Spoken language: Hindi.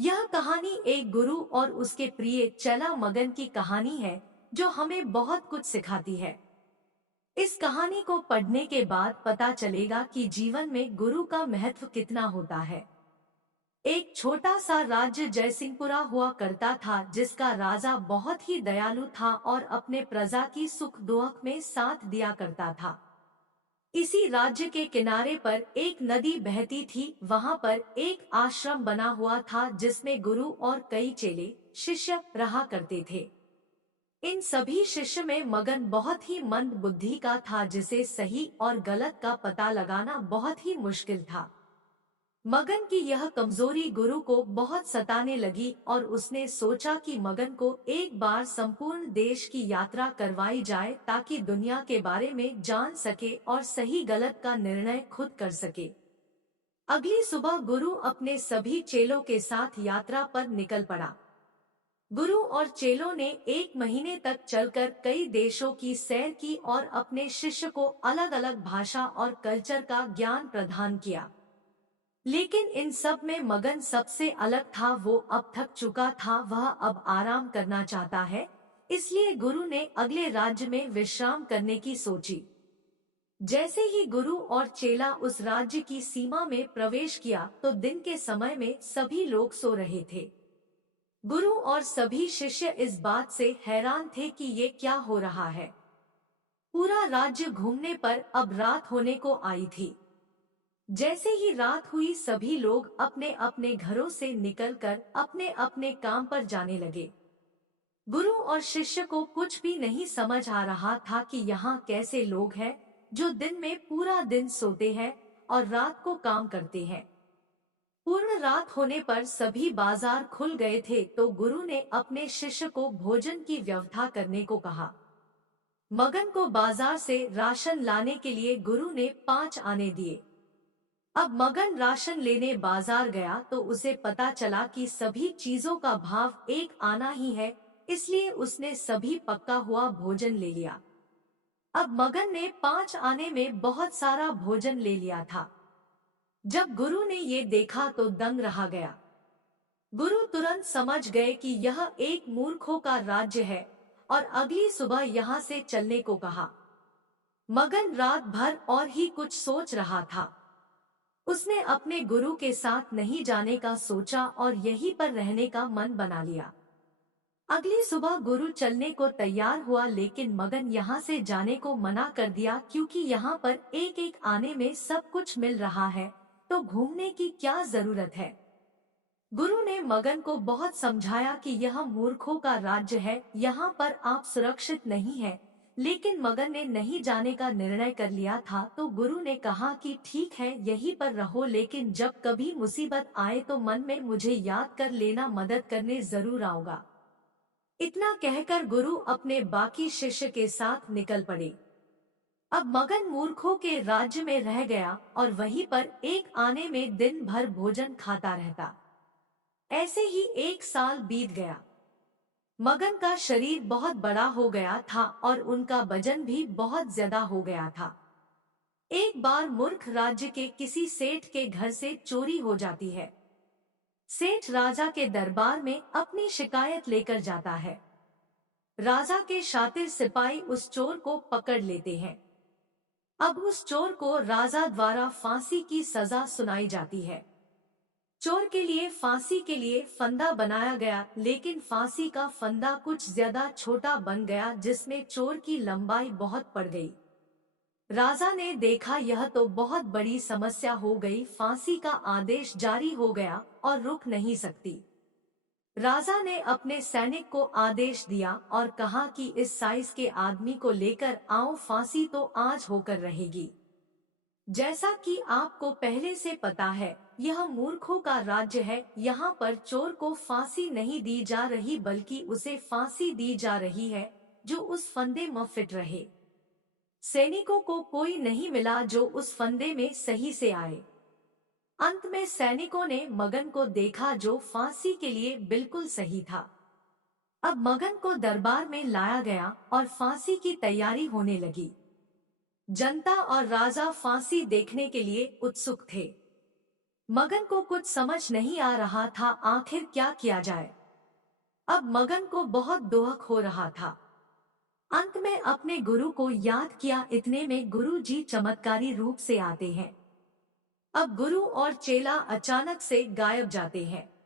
यह कहानी एक गुरु और उसके प्रिय चेला मगन की कहानी है जो हमें बहुत कुछ सिखाती है। इस कहानी को पढ़ने के बाद पता चलेगा कि जीवन में गुरु का महत्व कितना होता है। एक छोटा सा राज्य जयसिंहपुरा हुआ करता था जिसका राजा बहुत ही दयालु था और अपने प्रजा की सुख दुख में साथ दिया करता था। इसी राज्य के किनारे पर एक नदी बहती थी। वहां पर एक आश्रम बना हुआ था जिसमें गुरु और कई चेले शिष्य रहा करते थे। इन सभी शिष्य में मगन बहुत ही मंद बुद्धि का था जिसे सही और गलत का पता लगाना बहुत ही मुश्किल था। मगन की यह कमजोरी गुरु को बहुत सताने लगी और उसने सोचा कि मगन को एक बार संपूर्ण देश की यात्रा करवाई जाए ताकि दुनिया के बारे में जान सके और सही गलत का निर्णय खुद कर सके। अगली सुबह गुरु अपने सभी चेलों के साथ यात्रा पर निकल पड़ा। गुरु और चेलों ने एक महीने तक चलकर कई देशों की सैर की और अपने शिष्य को अलग अलग भाषा और कल्चर का ज्ञान प्रदान किया। लेकिन इन सब में मगन सबसे अलग था। वो अब थक चुका था, वह अब आराम करना चाहता है। इसलिए गुरु ने अगले राज्य में विश्राम करने की सोची। जैसे ही गुरु और चेला उस राज्य की सीमा में प्रवेश किया तो दिन के समय में सभी लोग सो रहे थे। गुरु और सभी शिष्य इस बात से हैरान थे कि ये क्या हो रहा है। पूरा राज्य घूमने पर अब रात होने को आई थी। जैसे ही रात हुई सभी लोग अपने अपने घरों से निकलकर अपने अपने काम पर जाने लगे। गुरु और शिष्य को कुछ भी नहीं समझ आ रहा था कि यहाँ कैसे लोग हैं जो दिन में पूरा दिन सोते हैं और रात को काम करते हैं। पूर्ण रात होने पर सभी बाजार खुल गए थे तो गुरु ने अपने शिष्य को भोजन की व्यवस्था करने को कहा। मगन को बाजार से राशन लाने के लिए गुरु ने 5 आने दिए। अब मगन राशन लेने बाजार गया तो उसे पता चला कि सभी चीजों का भाव 1 आना ही है, इसलिए उसने सभी पक्का हुआ भोजन ले लिया। अब मगन ने 5 आने में बहुत सारा भोजन ले लिया था। जब गुरु ने ये देखा तो दंग रह गया। गुरु तुरंत समझ गए कि यह एक मूर्खों का राज्य है और अगली सुबह यहाँ से चलने को कहा। मगन रात भर और ही कुछ सोच रहा था। उसने अपने गुरु के साथ नहीं जाने का सोचा और यहीं पर रहने का मन बना लिया। अगली सुबह गुरु चलने को तैयार हुआ लेकिन मगन यहाँ से जाने को मना कर दिया क्योंकि यहाँ पर एक एक आने में सब कुछ मिल रहा है तो घूमने की क्या जरूरत है। गुरु ने मगन को बहुत समझाया कि यह मूर्खों का राज्य है, यहाँ पर आप सुरक्षित नहीं है। लेकिन मगन ने नहीं जाने का निर्णय कर लिया था तो गुरु ने कहा कि ठीक है यहीं पर रहो, लेकिन जब कभी मुसीबत आए तो मन में मुझे याद कर लेना, मदद करने जरूर आऊंगा। इतना कहकर गुरु अपने बाकी शिष्य के साथ निकल पड़े। अब मगन मूर्खों के राज्य में रह गया और वहीं पर एक आने में दिन भर भोजन खाता रहता। ऐसे ही 1 साल बीत गया। मगन का शरीर बहुत बड़ा हो गया था और उनका वजन भी बहुत ज्यादा हो गया था। एक बार मूर्ख राज्य के किसी सेठ के घर से चोरी हो जाती है। सेठ राजा के दरबार में अपनी शिकायत लेकर जाता है। राजा के शातिर सिपाही उस चोर को पकड़ लेते हैं। अब उस चोर को राजा द्वारा फांसी की सजा सुनाई जाती है। चोर के लिए फांसी के लिए फंदा बनाया गया, लेकिन फांसी का फंदा कुछ ज्यादा छोटा बन गया जिसमें चोर की लंबाई बहुत पड़ गई। राजा ने देखा यह तो बहुत बड़ी समस्या हो गई। फांसी का आदेश जारी हो गया और रुक नहीं सकती। राजा ने अपने सैनिक को आदेश दिया और कहा कि इस साइज के आदमी को लेकर आओ, फांसी तो आज होकर रहेगी। जैसा कि आपको पहले से पता है यह मूर्खों का राज्य है। यहाँ पर चोर को फांसी नहीं दी जा रही बल्कि उसे फांसी दी जा रही है जो उस फंदे में फिट रहे। सैनिकों को कोई नहीं मिला जो उस फंदे में सही से आए। अंत में सैनिकों ने मगन को देखा जो फांसी के लिए बिल्कुल सही था। अब मगन को दरबार में लाया गया और फांसी की तैयारी होने लगी। जनता और राजा फांसी देखने के लिए उत्सुक थे। मगन को कुछ समझ नहीं आ रहा था, आखिर क्या किया जाए। अब मगन को बहुत दुख हो रहा था। अंत में अपने गुरु को याद किया। इतने में गुरु जी चमत्कारी रूप से आते हैं। अब गुरु और चेला अचानक से गायब जाते हैं।